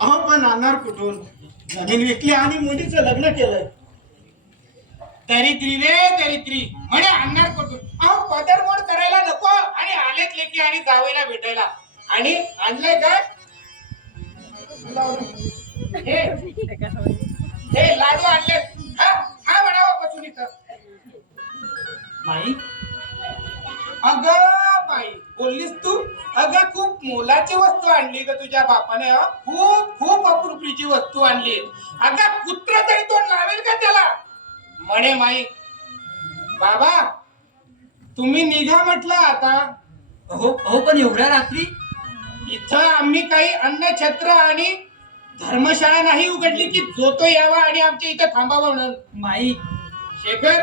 अहो पण आणणार कुठून? जमीन विकली आणि मुलीचं लग्न केलंय. दरिद्री रे दरिद्री म्हणे आणणार कुठून? अहो पदरमोड करायला नको आणि आलेत लेकी आणि जावईला भेटायला आणि आणलंय काय? हे हे लाडू आणलेत. हा हा म्हणावं बसून इथं. माई अगं बाई बोललीस तू. अगं खूप मोलाची वस्तू आणली ग तुझ्या बापाने. खूप खूप अपुरूपीची वस्तू आणली. अगं कुत्र तरी तोंड लावेल का त्याला? म्हणे माई बाबा तुम्ही निघा म्हटलं आता. अहो अहो पण एवढ्या रात्री? इथं आम्ही काही अन्न छत्र आणि धर्मशाळा नाही उघडली की जो तो यावा आणि आमच्या इथं थांबावा म्हणून. माई शेखर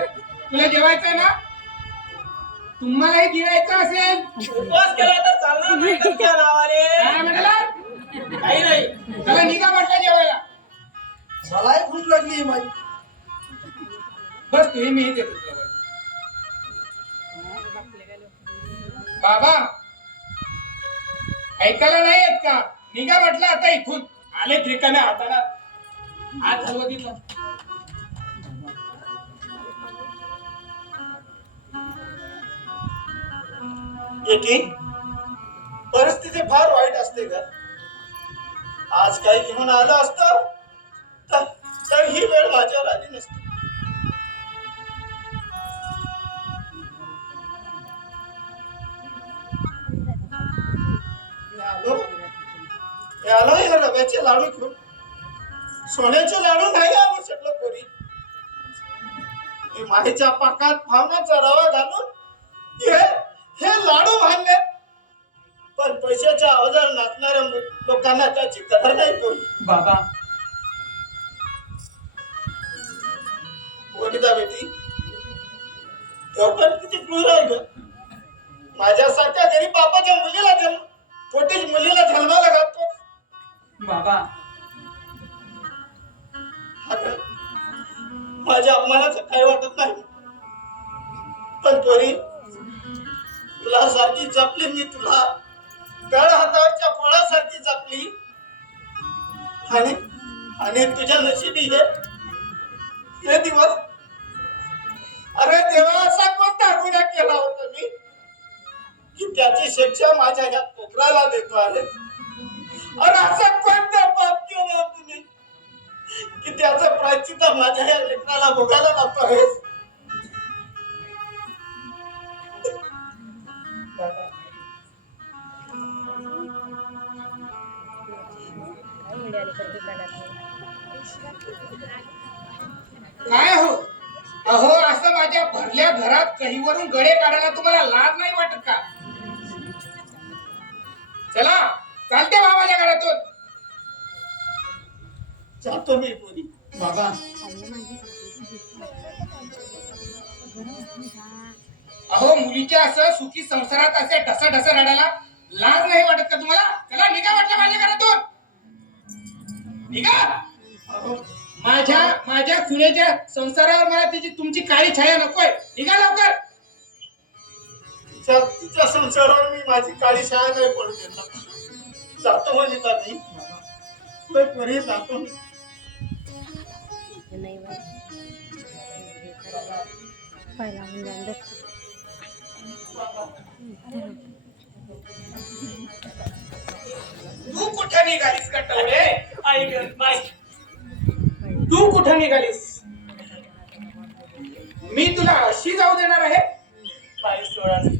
तुला जेवायचं ना? तुम्हालाही गिरायचं असेल उपवास केला तर चालणार नाही तुमच्या नावाने. काय म्हणाला? काही नाही. चला निघा म्हटलं जेवायला. मलाही भूक लागली माई. बस तुम्ही मी देतो तुला. बाबा ऐकायला नाही येत का? निघा म्हटलं आता इथून. आले रिकाम्या हाताला. हात हलवत इथं. बेटी परिस्थिती फार वाईट असते का? आज काही घेऊन आलं असतं तर ही वेळ माझ्यावर आली नसती. मी आलो या रव्याचे लाडू घेऊन. सोन्याचे लाडू नाही आणू शकलो पोरी. मी माईच्या पाकात भावनाचा रवा घालून हे लाडू बांधले. पण पैशाच्या अवजार नाचणाऱ्या लोकांना त्याची कदर नाही पोरी. बाबा वनिता बेटी देव पण किती क्रूर आहे ग. माझ्यासारख्या गरीब बापाच्या पोटीच मुलीला जन्माला घालतो. बाबा अगं, माझ्या अपमानाचं काही वाटत नाही. पण पोरी तुला सारखी जपली मी. तुला गळ हातावरच्या फळासारखी जपली. आणि तुझ्या नशिबी हे दिवस. अरे देवा असा कोणता गुन्हा केला होता मी की त्याची शिक्षा माझ्या ह्या कोकराला देतो आहे. अरे असं कोणतं पाप केलं होतं मी की त्याचं प्रायश्चित्त माझ्या ह्या लेकराला भोगायला लागतो आहे. काय हो? अहो असं माझ्या भरल्या घरात कहीवरून गळे काढायला तुम्हाला लाज नाही वाटत का? चला चालते बाबाच्या घरातून. जातो मी पोरी. बाबा अहो मुलीच्या असं सुखी संसारात असे ढसा रडायला लाज नाही वाटत का तुम्हाला? चला निघा म्हटलं माझ्या घरातून. निघा. अहो, माझ्या सुनेच्या संसारावर मला तुमची काळी छाया नकोय. निघा लवकर. तिच्या संसारावर मी माझी काळी शाळा नाही पडू देणार. जातो म्हणजे मी. पोरी जातो मी. तू कुठं निघालीस कटवले? आई ग बाई. तू कुठं निघालीस? मी तुला अशी जाऊ देणार आहे? बाई सोडा ना.